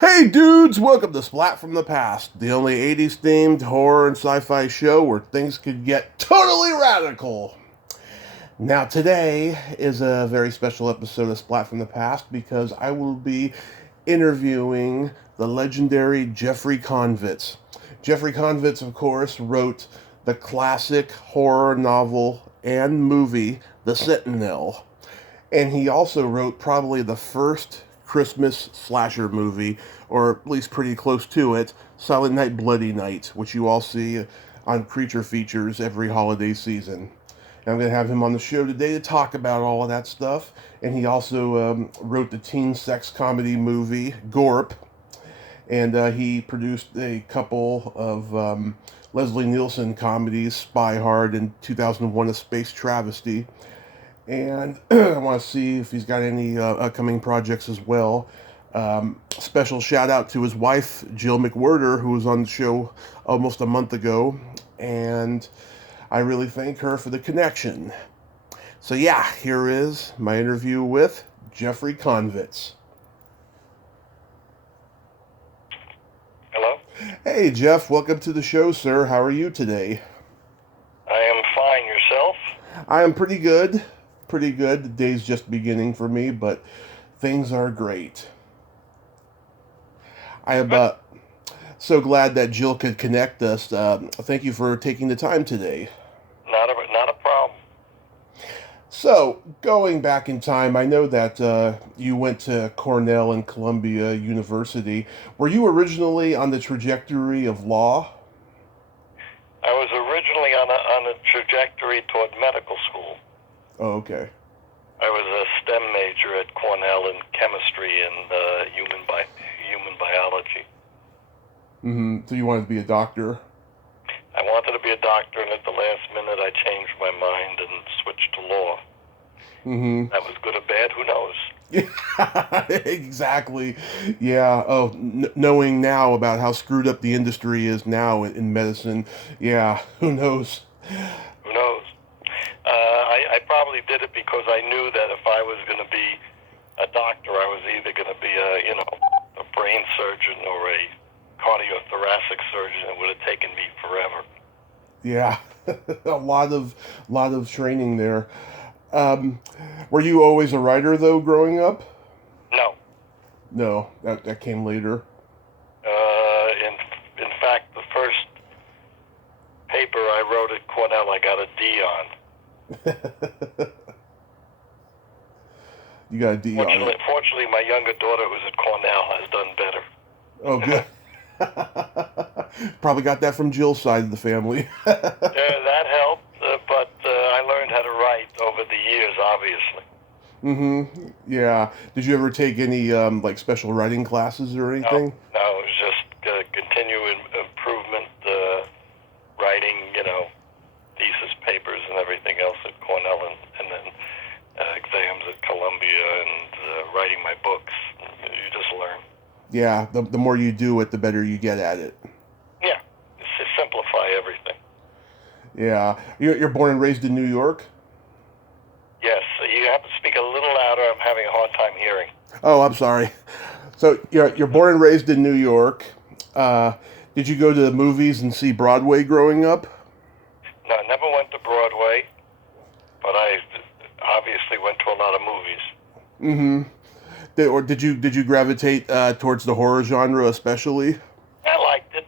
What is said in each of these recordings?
Hey dudes, welcome to Splat from the Past, the only 80s themed horror and sci-fi show where things could get totally radical. Now today is a very special episode of Splat from the Past because I will be interviewing the legendary Jeffrey Konvitz. Jeffrey Konvitz, of course, wrote the classic horror novel and movie The Sentinel. And he also wrote probably the first Christmas slasher movie, or at least pretty close to it, Silent Night, Bloody Night, which you all see on Creature Features every holiday season. And I'm going to have him on the show today to talk about all of that stuff. And he also wrote the teen sex comedy movie Gorp, and he produced a couple of Leslie Nielsen comedies, Spy Hard and 2001: A Space Travesty. And I want to see if he's got any upcoming projects as well. Special shout out to his wife, Jill McWhirter, who was on the show almost a month ago. And I really thank her for the connection. So yeah, here is my interview with Jeffrey Konvitz. Hello? Hey Jeff, welcome to the show, sir. How are you today? I am fine. Yourself? I am pretty good. Pretty good. The day's just beginning for me, but things are great. I am so glad that Jill could connect us. Thank you for taking the time today. Not a problem. So, going back in time, I know that you went to Cornell and Columbia University. Were you originally on the trajectory of law? I was originally on a trajectory toward medical school. Oh, okay. I was a STEM major at Cornell in chemistry and human biology. Mm-hmm. So you wanted to be a doctor? I wanted to be a doctor, and at the last minute I changed my mind and switched to law. Mm-hmm. That was good or bad, who knows? Yeah, exactly. Yeah. Oh, knowing now about how screwed up the industry is now in medicine, yeah, who knows? Who knows? I probably did it because I knew that if I was going to be a doctor, I was either going to be a brain surgeon or a cardiothoracic surgeon. It would have taken me forever. Yeah, a lot of training there. Were you always a writer though, growing up? No. No, that came later. In fact, the first paper I wrote at Cornell, I got a D on. You got a D on it. Fortunately, my younger daughter, who's at Cornell, has done better. Oh, good. Probably got that from Jill's side of the family. That helped, but I learned how to write over the years, obviously. Mm-hmm. Yeah. Did you ever take any like special writing classes or anything? No, it was just continuing improvement, writing, thesis papers and everything else at Cornell, and then exams at Columbia, and writing my books. You just learn. Yeah. The more you do it, the better you get at it. Yeah, just simplify everything. Yeah. You're born and raised in New York? Yes, you have to speak a little louder. I'm having a hard time hearing. Oh, I'm sorry. So you're born and raised in New York. Did you go to the movies and see Broadway growing up? No, I never went to Broadway, but I obviously went to a lot of movies. Mm-hmm. Did you gravitate towards the horror genre especially? I liked it.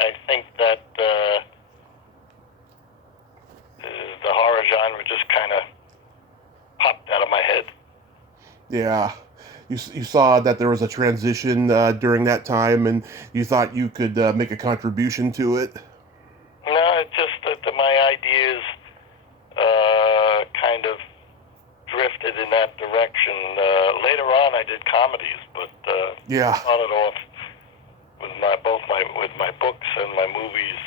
I think that the horror genre just kind of popped out of my head. Yeah. You saw that there was a transition during that time, and you thought you could make a contribution to it? No, it's just that my ideas kind of drifted in that direction. Later on, I did comedies, but Yeah. started off with my books and my movies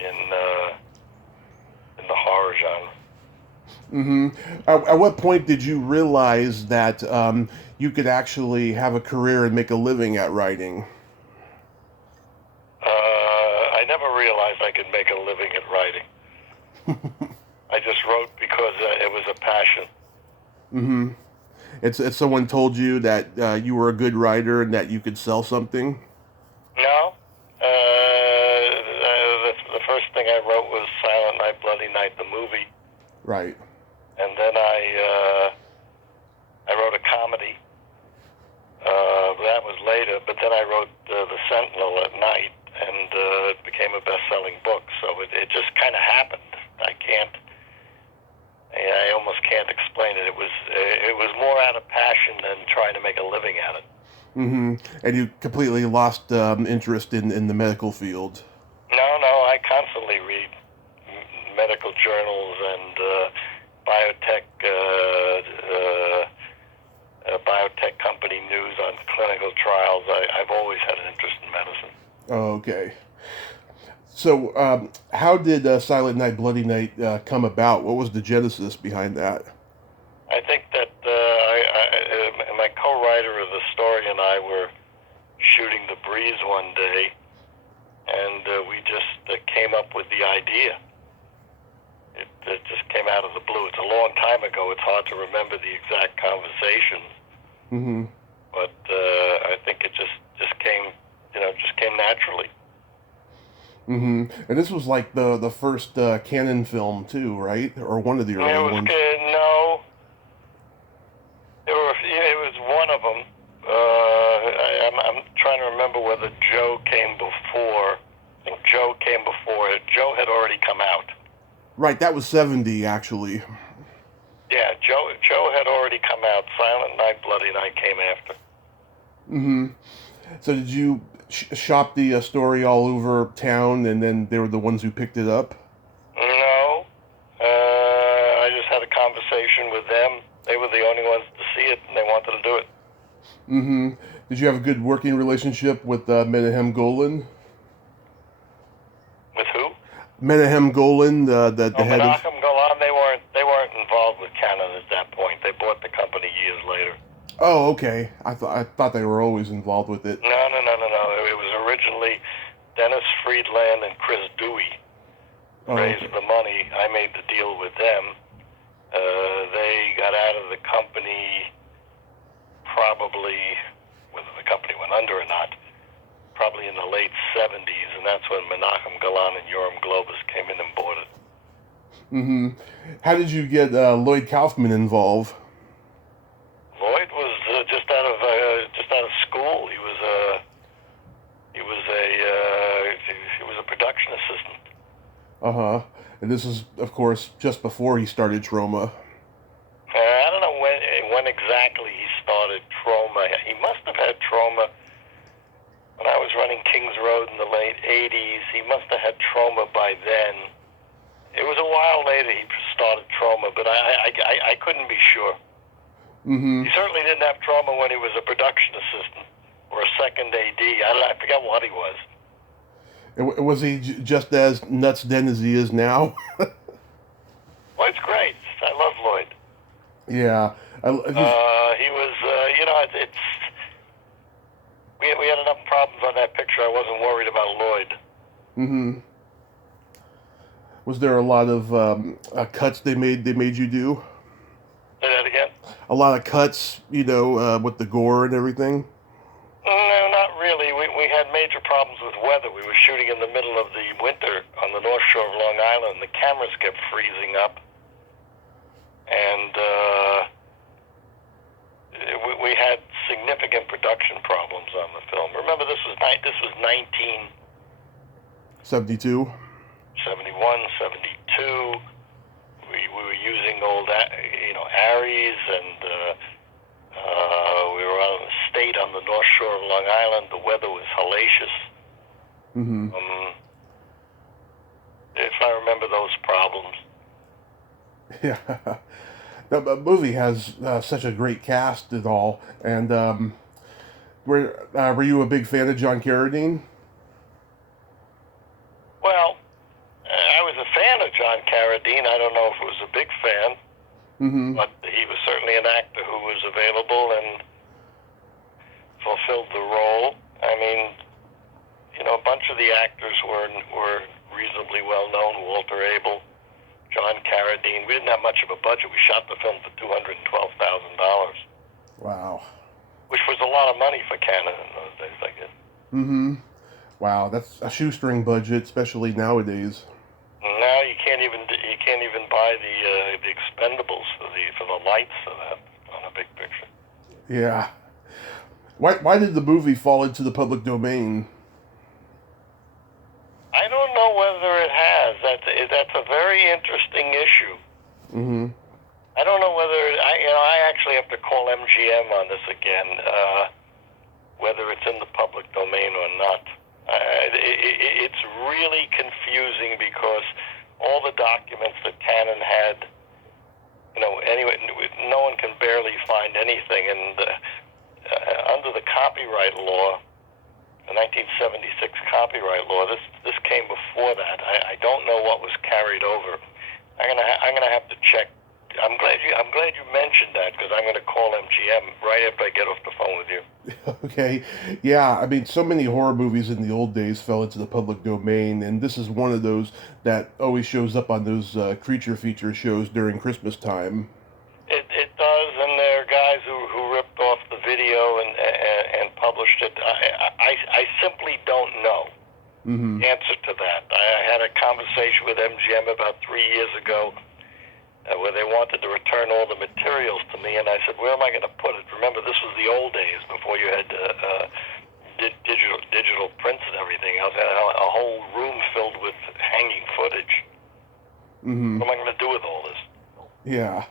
in the horror genre. Mm-hmm. At what point did you realize that you could actually have a career and make a living at writing? I never realized I could make a living at writing. I just wrote because it was a passion. Mm-hmm. It's someone told you that you were a good writer and that you could sell something? No. The first thing I wrote was Silent Night, Bloody Night, the movie, Right. and then I wrote a comedy. That was later, but then I wrote the Sentinel at night, and it became a best-selling book. So it just kind of happened. I almost can't explain it. It was more out of passion than trying to make a living at it. Mm-hmm. And you completely lost interest in the medical field. No, I constantly read medical journals and biotech company news on clinical trials. I've always had an interest in medicine. Oh, okay. So, how did Silent Night, Bloody Night come about? What was the genesis behind that? I think that my co-writer of the story and I were shooting The Breeze one day, and we just came up with the idea. It just came out of the blue. It's a long time ago. It's hard to remember the exact conversation. Mm-hmm. But I think it just came naturally. Mm-hmm. And this was like the first canon film too, right? Or one of the early ones. No, it was one of them. I'm trying to remember whether Joe came before. I think Joe came before it. Joe had already come out. Right, that was 70 actually. Yeah, Joe had already come out. Silent Night, Bloody Night came after. Mm-hmm. So did you shop the story all over town, and then they were the ones who picked it up? No, I just had a conversation with them. They were the only ones to see it, and they wanted to do it. Mm-hmm. Did you have a good working relationship with Menahem Golan? With who? Menahem Golan, the head of... Menachem Golan. They weren't involved with Canon at that point. They bought the company years later. Oh, okay. I thought they were always involved with it. No. It was originally Dennis Friedland and Chris Dewey raised the money. I made the deal with them. They got out of the company probably, whether the company went under or not, probably in the late 70s, and that's when Menachem Golan and Yoram Globus came in and bought it. Mm-hmm. How did you get Lloyd Kaufman involved? Lloyd was just out of school. He was a production assistant. Uh-huh. And this is, of course, just before he started Troma. I don't know when exactly he started Troma. He must have had Troma when I was running Kings Road in the late 80s. He must have had Troma by then. It was a while later he started Troma, but I couldn't be sure. Mm-hmm. He certainly didn't have Troma when he was a production assistant or a second AD. I forget what he was. Was he just as nuts then as he is now? Lloyd's great. I love Lloyd. Yeah. He was, we had enough problems on that picture. I wasn't worried about Lloyd. Mm-hmm. Was there a lot of cuts they made you do? Say that again? A lot of cuts, with the gore and everything? No, not really. We had major problems with weather. We were shooting in the middle of the winter on the North Shore of Long Island. The cameras kept freezing up. And we had significant production problems on the film. Remember, this was 72? 71, 72. We were using old, Aries, and we were on an estate on the North Shore of Long Island. The weather was hellacious. Mm-hmm. If I remember those problems. Yeah. The movie has such a great cast and all. And were you a big fan of John Carradine? Well, I was a fan of John Carradine. I don't know if I was a big fan, but he was certainly an actor who was available and fulfilled the role. I mean, a bunch of the actors were reasonably well known. Walter Abel, John Carradine. We didn't have much of a budget. We shot the film for $212,000. money for Cannon in those days, I guess. Mm-hmm. Wow, that's a shoestring budget, especially nowadays. Now you can't even buy the expendables for the lights for that on a big picture. Yeah. Why did the movie fall into the public domain? I don't know whether it has. That's a very interesting issue. Mm-hmm. I don't know whether I actually have to call MGM on this again, whether it's in the public domain or not. It's really confusing because all the documents that Cannon had, anyway, no one can barely find anything. And under the copyright law, the 1976 copyright law, this came before that. I don't know what was carried over. I'm gonna have to check. I'm glad you mentioned that because I'm going to call MGM right after I get off the phone with you. Okay, yeah, I mean, so many horror movies in the old days fell into the public domain, and this is one of those that always shows up on those creature feature shows during Christmas time. It does, and there are guys who ripped off the video and published it. I simply don't know the answer to that. I had a conversation with MGM about 3 years ago where they wanted to return all the materials to me, and I said, where am I going to put it? Remember, this was the old days before you had digital prints and everything else. I had a whole room filled with hanging footage. Mm-hmm. What am I going to do with all this? Yeah.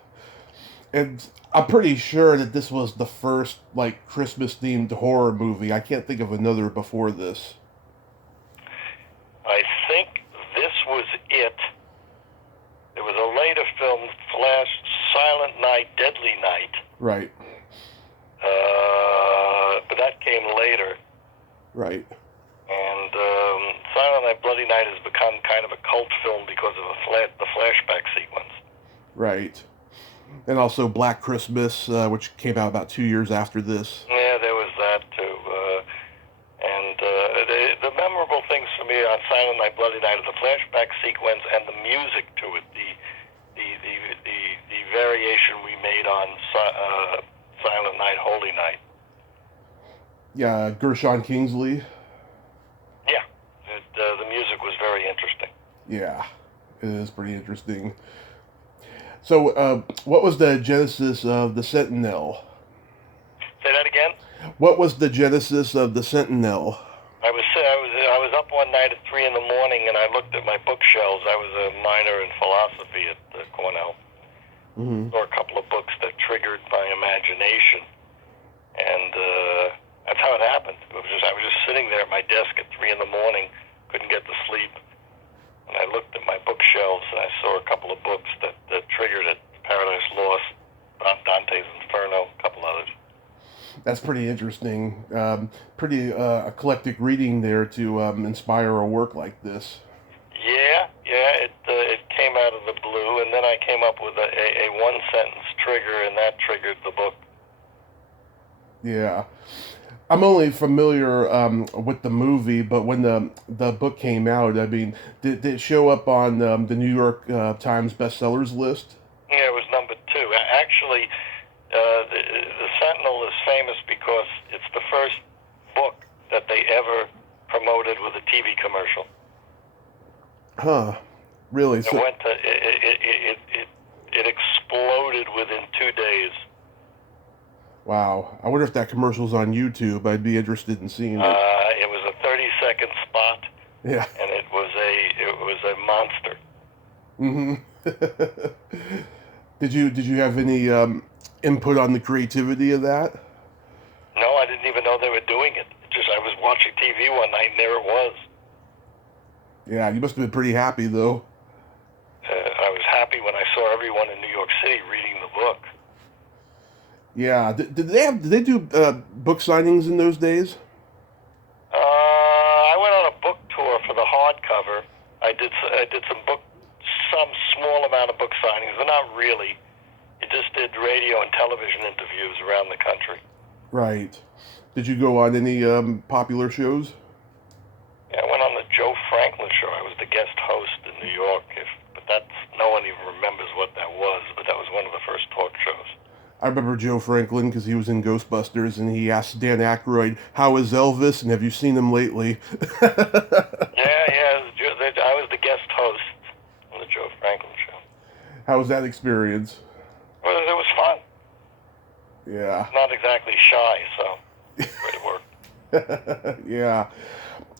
And I'm pretty sure that this was the first, Christmas-themed horror movie. I can't think of another before this. I think this was it. There was a later film, Silent Night, Deadly Night. Right. But that came later. Right. And Silent Night, Bloody Night has become kind of a cult film because of the flashback sequence. Right. And also Black Christmas, which came out about 2 years after this. Yeah, there was that too. And the memorable things for me on Silent Night, Bloody Night are the flashback sequence and the music to it. The variation we made on Silent Night, Holy Night. Yeah, Gershon Kingsley. Yeah, the music was very interesting. Yeah, it is pretty interesting. So, what was the genesis of the Sentinel? Say that again? What was the genesis of the Sentinel? I was up one night at 3 a.m. and I looked at my bookshelves. I was a minor in philosophy at Cornell. Mm-hmm. Saw a couple of books that triggered my imagination, and that's how it happened. I was just sitting there at my desk at 3 a.m. couldn't get to sleep, and I looked at my bookshelves and I saw a couple of books that triggered it: Paradise Lost, Dante's Inferno, a couple others. That's pretty interesting. Pretty eclectic reading there to inspire a work like this. Yeah, it came out of the blue, and then I came up with a one-sentence trigger, and that triggered the book. Yeah. I'm only familiar with the movie, but when the book came out, I mean, did it show up on the New York Times bestsellers list? Yeah, it was number 2. Actually, the Sentinel is famous because it's the first book that they ever promoted with a TV commercial. Huh. Really? It went to it exploded within 2 days. Wow. I wonder if that commercial's on YouTube. I'd be interested in seeing it. It was a 30-second spot. Yeah. And it was a monster. Mm-hmm. Did you have any input on the creativity of that? No, I didn't even know they were doing it. I was watching TV one night and there it was. Yeah, you must have been pretty happy though. I was happy when I saw everyone in New York City reading the book. Yeah, did they do book signings in those days? I went on a book tour for the hardcover. I did some small amount of book signings, but not really. I just did radio and television interviews around the country. Right. Did you go on any popular shows? Yeah, I went on the Joe Franklin show. I was the guest host in New York, but no one even remembers what that was. But that was one of the first talk shows. I remember Joe Franklin because he was in Ghostbusters, and he asked Dan Aykroyd, "How is Elvis? And have you seen him lately?" Yeah. I was the guest host on the Joe Franklin show. How was that experience? Well, it was fun. Yeah. Not exactly shy, so great work. Yeah.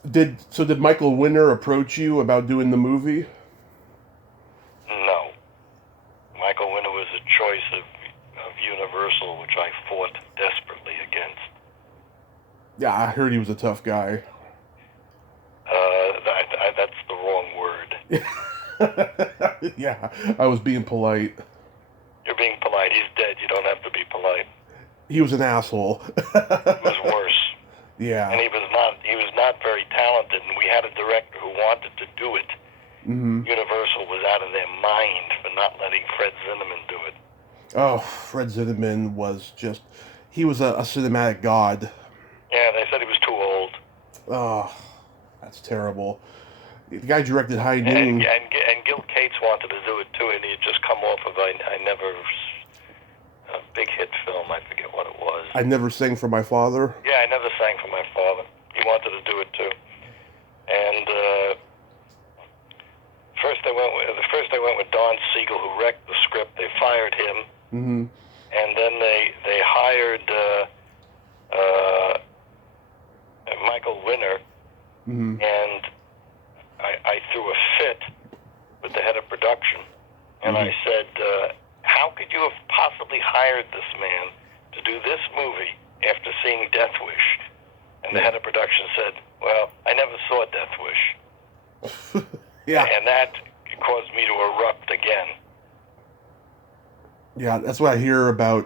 Did Michael Winner approach you about doing the movie? No. Michael Winner was a choice of Universal, which I fought desperately against. Yeah, I heard he was a tough guy. That's the wrong word. Yeah, I was being polite. You're being polite. He's dead. You don't have to be polite. He was an asshole. It was worse. Yeah. And he was not very talented, and we had a director who wanted to do it. Mm-hmm. Universal was out of their mind for not letting Fred Zinnemann do it. Oh, Fred Zinnemann was just... He was a cinematic god. Yeah, they said he was too old. Oh, that's terrible. The guy directed High Noon. And Gil Cates wanted to do it too, and he had just come off of a big hit film. I forget what it was. I Never Sang for My Father. Yeah, I Never Sang for My Father. He wanted to do it too. And first they went with Don Siegel, who wrecked the script. They fired him. Mm-hmm. And then they hired Michael Winner. Mm-hmm. And I threw a fit with the head of production, and I said, how could you have possibly hired this man to do this movie after seeing Death Wish? And the head of production said, well, I never saw Death Wish. Yeah. And that caused me to erupt again. Yeah, that's what I hear about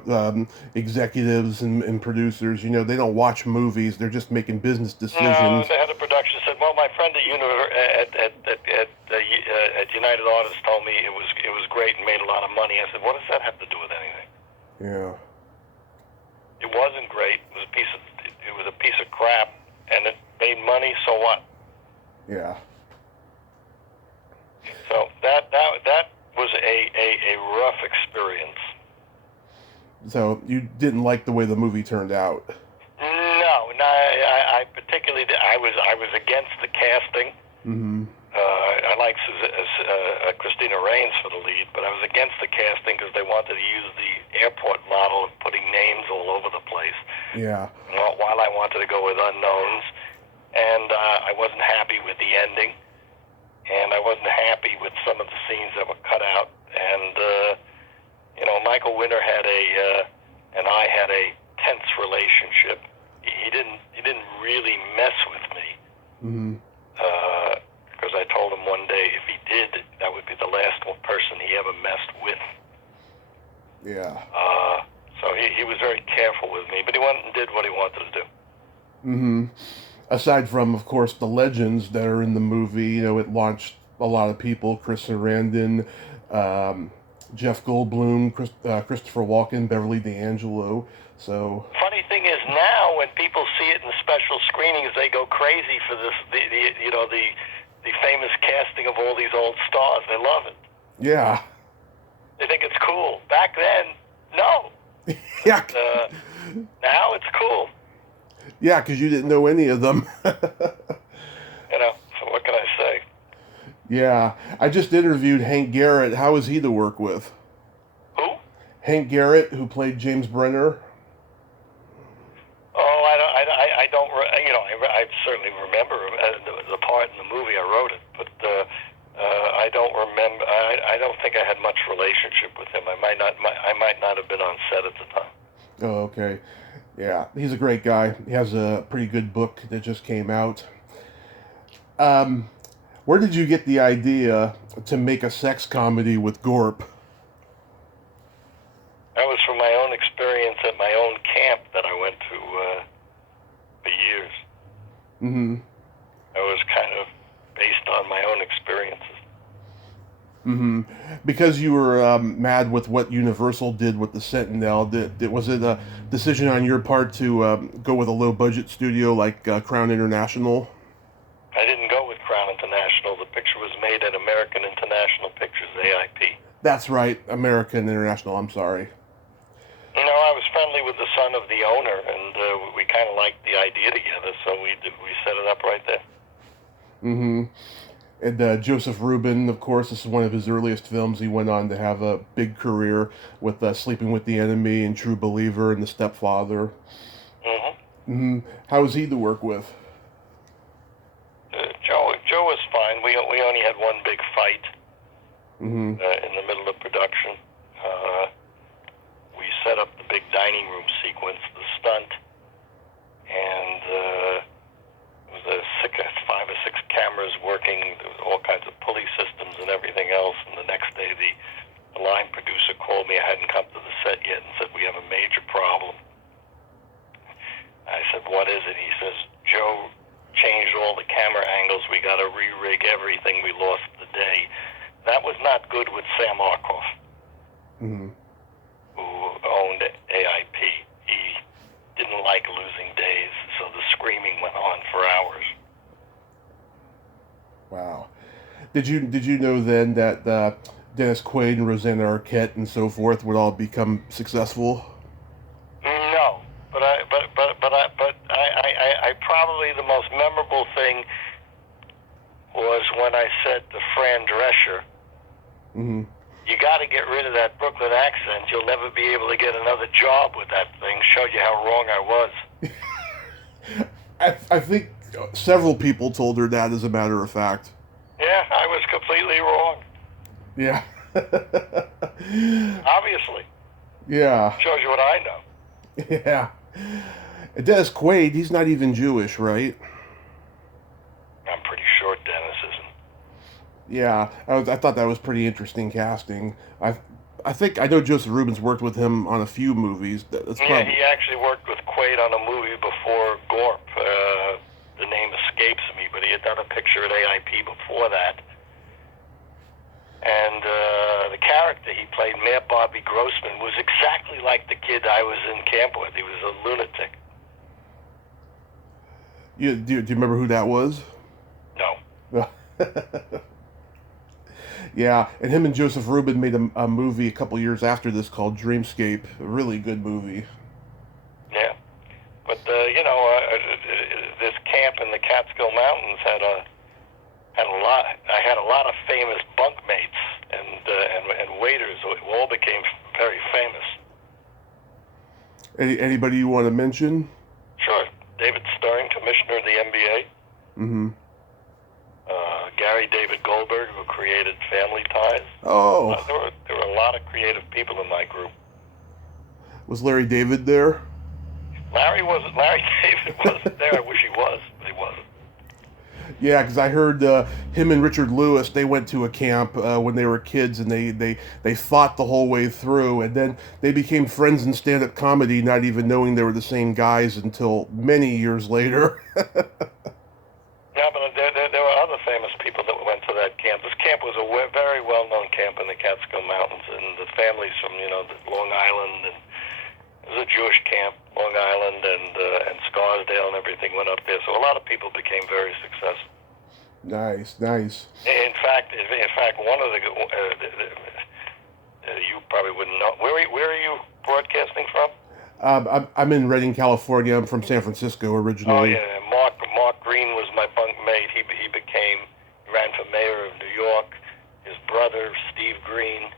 executives and producers. You know, they don't watch movies; they're just making business decisions. No, the head of production said, "Well, my friend at United Artists told me it was great and made a lot of money." I said, "What does that have to do with anything?" Yeah. It wasn't great. It was a piece of crap, and it made money. So what? Yeah. So that was a rough experience. So you didn't like the way the movie turned out? No. I particularly I was against the casting. Mm-hmm. I liked Christina Raines for the lead, but I was against the casting because they wanted to use the airport model of putting names all over the place. Yeah. While I wanted to go with unknowns, and I wasn't happy with the ending. And I wasn't happy with some of the scenes that were cut out. And, Michael Winner and I had a tense relationship. He didn't really mess with me. Mm-hmm. Because I told him one day if he did, that would be the last person he ever messed with. Yeah. So he was very careful with me, but he went and did what he wanted to do. Mm-hmm. Aside from, of course, the legends that are in the movie, it launched a lot of people. Chris Sarandon, Jeff Goldblum, Christopher Walken, Beverly D'Angelo. So funny thing is now when people see it in special screenings, they go crazy for this. The famous casting of all these old stars. They love it. Yeah. They think it's cool. Back then, no. Yeah. But, now it's cool. Yeah, because you didn't know any of them. So what can I say? Yeah. I just interviewed Hank Garrett. How was he to work with? Who? Hank Garrett, who played James Brenner. Oh, I don't. I certainly remember the part in the movie. I wrote it, but I don't remember. I don't think I had much relationship with him. I might not have been on set at the time. Oh, okay. Yeah, he's a great guy. He has a pretty good book that just came out. Where did you get the idea to make a sex comedy with Gorp? That was from my own experience at my own camp that I went to for years. Mm-hmm. It was kind of based on my own experiences. Mm-hmm. Because you were mad with what Universal did with the Sentinel, was it a decision on your part to go with a low-budget studio like Crown International? I didn't go with Crown International. The picture was made at American International Pictures, AIP. That's right, American International, I'm sorry. I was friendly with the son of the owner, and we kind of liked the idea together, so we set it up right there. Mm-hmm. And Joseph Rubin, of course, this is one of his earliest films. He went on to have a big career with Sleeping with the Enemy and True Believer and The Stepfather. Mm-hmm. Mm-hmm. How was he to work with? Joe was fine. We only had one big fight Mm-hmm. In the middle of production. We set up the big dining room sequence, the stunt, and it was 5 or 6 cameras working. There was all kinds of pulley systems and everything else. And the next day, the line producer called me. I hadn't come to the set yet and said, "We have a major problem." I said, "What is it?" He says, "Joe changed all the camera angles. We got to re-rig everything. We lost the day." That was not good with Sam Arkoff, Mm-hmm. who owned AIP. He didn't like losing days, so the screaming went on for hours. Wow. Did you know then that Dennis Quaid and Rosanna Arquette and so forth would all become successful? No, but I probably the most memorable thing was when I said to Fran Drescher, Mm-hmm. "You got to get rid of that Brooklyn accent. You'll never be able to get another job with that thing." Showed you how wrong I was. I think several people told her that, as a matter of fact. Yeah, I was completely wrong. Yeah. Obviously. Yeah. Shows you what I know. Yeah. And Dennis Quaid, he's not even Jewish, right? I'm pretty sure Dennis isn't. Yeah, I thought that was pretty interesting casting. I think I know Joseph Rubin's worked with him on a few movies. That's Yeah, probably... he actually worked with Quaid on a movie before Gorp. The name escapes me, but he had done a picture at AIP before that. And the character he played, Mayor Bobby Grossman, was exactly like the kid I was in camp with. He was a lunatic. Do you remember who that was? No. Yeah, and him and Joseph Rubin made a movie a couple years after this called Dreamscape. A really good movie. Yeah. But, this camp in the Catskill Mountains had a lot. I had a lot of famous bunkmates and waiters who all became very famous. Anybody you want to mention? Sure. David Stern, commissioner of the NBA. Mm-hmm. Gary David Goldberg, who created Family Ties. Oh. There were a lot of creative people in my group. Was Larry David there? Larry David wasn't there. I wish he was, but he wasn't. Yeah, because I heard him and Richard Lewis, they went to a camp when they were kids, and they fought the whole way through, and then they became friends in stand-up comedy, not even knowing they were the same guys until many years later. Yeah, but there were other famous people that went to that camp. This camp was a very well-known camp in the Catskill Mountains, and the families from, Long Island, and it was a Jewish camp, Long Island, and Scarsdale and everything went up there. So a lot of people became very successful. Nice. In fact, one of you probably wouldn't know. Where are you broadcasting from? I'm in Redding, California. I'm from San Francisco originally. Oh yeah, Mark Green was my bunkmate. He ran for mayor of New York. His brother Steve Green,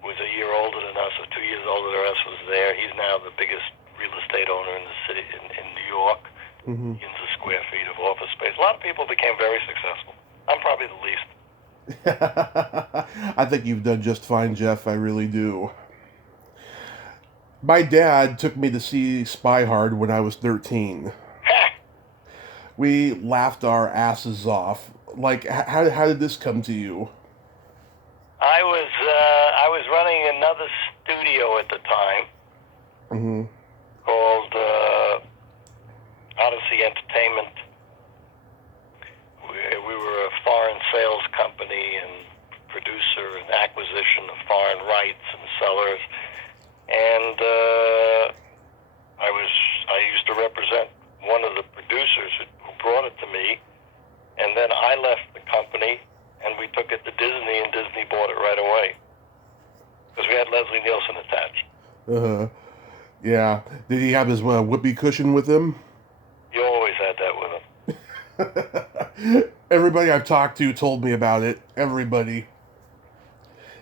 who was a year older than us, or 2 years older than us, was there. He's now the biggest real estate owner in the city in New York. Mm-hmm. Millions of square feet of office space. A lot of people became very successful. I'm probably the least. I think you've done just fine, Jeff. I really do. My dad took me to see Spy Hard when I was 13. We laughed our asses off. Like, how did this come to you? I was running another studio at the time. Mm-hmm. Called Odyssey Entertainment. We were a foreign sales company and producer and acquisition of foreign rights and sellers. And I used to represent one of the producers who brought it to me, and then I left the company and we took it to Disney, and Disney bought it right away because we had Leslie Nielsen attached. Uh-huh. Yeah. Did he have his whoopee cushion with him? You always had that with him. Everybody I've talked to told me about it. Everybody.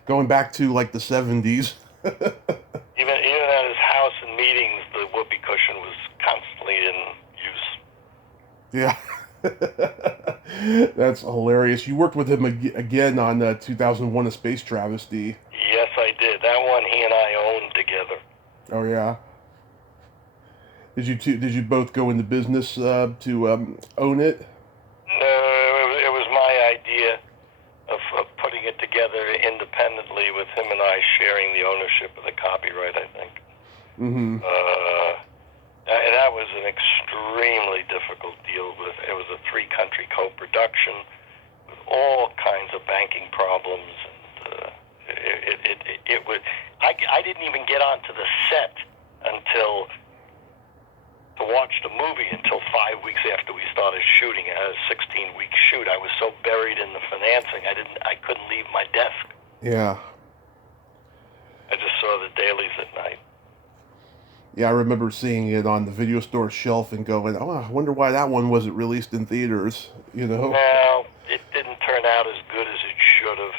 Going back to like the 70s. Even at his house in meetings, the whoopee cushion was constantly in use. Yeah. That's hilarious. You worked with him again on 2001 A Space Travesty. Yes, I did. That one he and I owned together. Oh, yeah. Did you both go into business to own it? No, it was my idea of putting it together independently with him and I sharing the ownership of the copyright, I think. Mm-hmm. That was an extremely difficult deal. It was a 3-country co-production with all kinds of banking problems, and it was. I didn't even get onto the set to watch the movie until 5 weeks after we started shooting. It had a 16-week shoot. I was so buried in the financing, I couldn't leave my desk. Yeah. I just saw the dailies at night. Yeah, I remember seeing it on the video store shelf and going, "Oh, I wonder why that one wasn't released in theaters." You know? Well, it didn't turn out as good as it should have.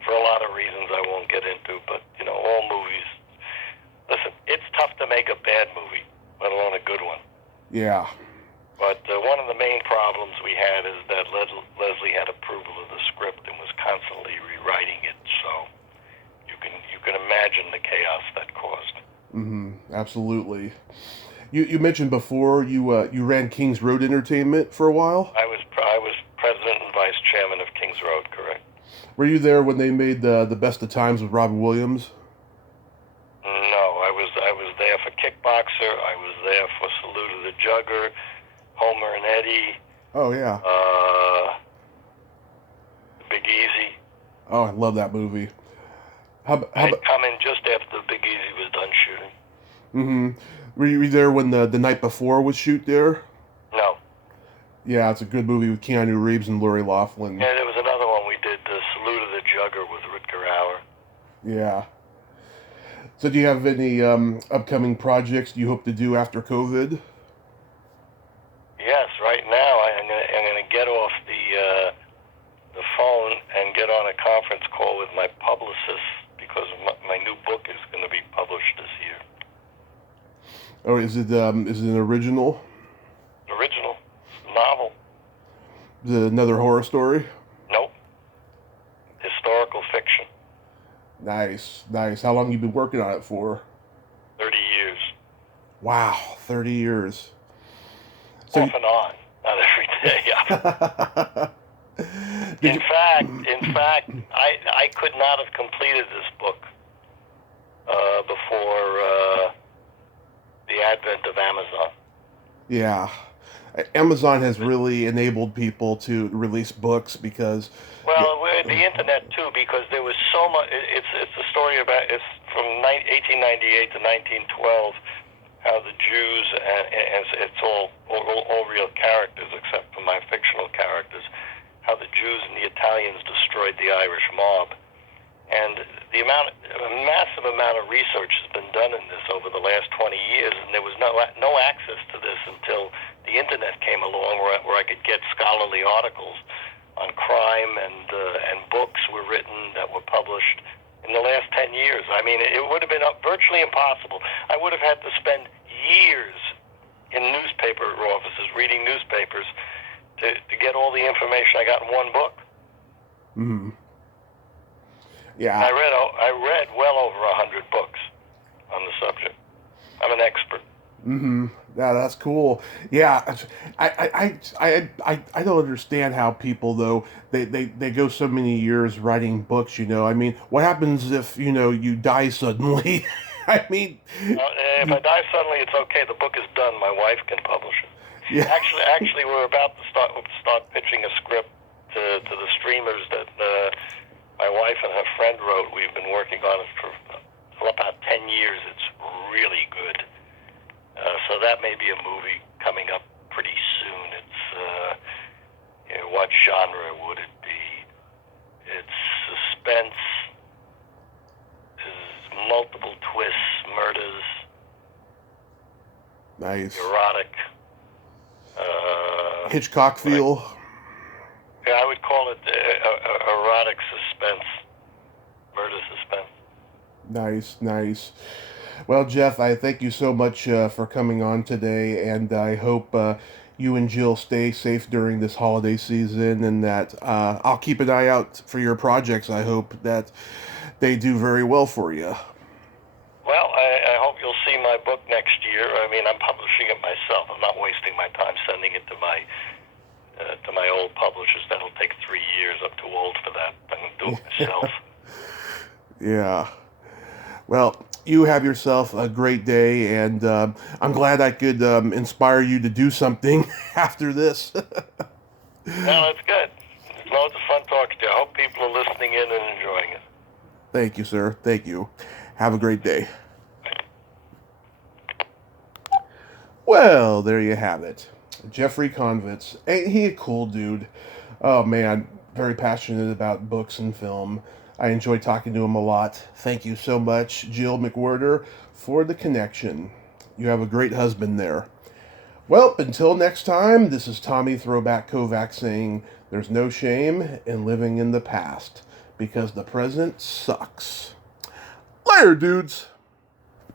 For a lot of reasons I won't get into, but all movies. Listen, it's tough to make a bad movie, let alone a good one. Yeah. But one of the main problems we had is that Leslie had approval of the script and was constantly rewriting it. So you can imagine the chaos that caused. Mm-hmm. Absolutely. You mentioned before you ran Kings Road Entertainment for a while. I was president and vice chairman of Kings Road, correct? Were you there when they made the Best of Times with Robin Williams? No, I was there for Kickboxer. I was there for Salute of the Jugger, Homer and Eddie. Oh yeah. Big Easy. Oh, I love that movie. I'd come in just after Big Easy was done shooting. Mm-hmm. Were you there when the night before was shoot there? No. Yeah, it's a good movie with Keanu Reeves and Lori Loughlin. Yeah, there was another one we did, the Salute of the Jugger with Rutger Hauer. Yeah. So do you have any upcoming projects you hope to do after COVID? Yes, right now I'm gonna get off the phone and get on a conference call with my publicist because my new book is going to be published this year. Oh, is it an original? Original novel. Is it another horror story? Nope. Historical fiction. Nice. How long have you been working on it for? 30 years. Wow, 30 years. So Off and on, not every day. In fact, I could not have completed this book before the advent of Amazon. Yeah. Amazon has really enabled people to release books because... Well, the internet too, because there was so much... It's a story about... It's from 1898 to 1912, how the Jews, and it's all real characters except for my fictional characters, how the Jews and the Italians destroyed the Irish mob. And a massive amount of research has been done in this over the last 20 years, and there was no access to this until the internet came along, where I could get scholarly articles on crime, and books were written that were published in the last 10 years. I mean, it would have been virtually impossible. I would have had to spend years in newspaper offices reading newspapers to get all the information I got in one book. Mm-hmm. Yeah. I read well over 100 books on the subject. I'm an expert. Mm-hmm. Yeah, that's cool. Yeah, I don't understand how people though they go so many years writing books. I mean, what happens if you die suddenly? I mean, if I die suddenly, it's okay. The book is done. My wife can publish it. Yeah. Actually, we're about to start pitching a script to the streamers that my wife and her friend wrote. We've been working on it for about 10 years. It's really good. So that may be a movie coming up pretty soon. It's what genre would it be? It's suspense. There's multiple Nice. erotic. Hitchcock feel. Yeah, I would call it erotic suspense, murder suspense. Nice, nice. Well, Jeff, I thank you so much for coming on today, and I hope you and Jill stay safe during this holiday season, and that I'll keep an eye out for your projects. I hope that they do very well for you. Well, I hope you'll see my book next year. I mean, I'm publishing it myself. I'm not wasting my time sending it to my old publishers. That'll take 3 years. I'm too old for that. I'm going to do it myself. Yeah. Well, you have yourself a great day, and I'm glad I could inspire you to do something after this. No, that's good. It's loads of fun talking to you. I hope people are listening in and enjoying it. Thank you, sir. Thank you. Have a great day. Well, there you have it. Jeffrey Konvitz. Ain't he a cool dude? Oh, man. Very passionate about books and film. I enjoy talking to him a lot. Thank you so much, Jill McWhirter, for the connection. You have a great husband there. Well, until next time, this is Tommy Throwback Kovac saying there's no shame in living in the past because the present sucks. Later, dudes!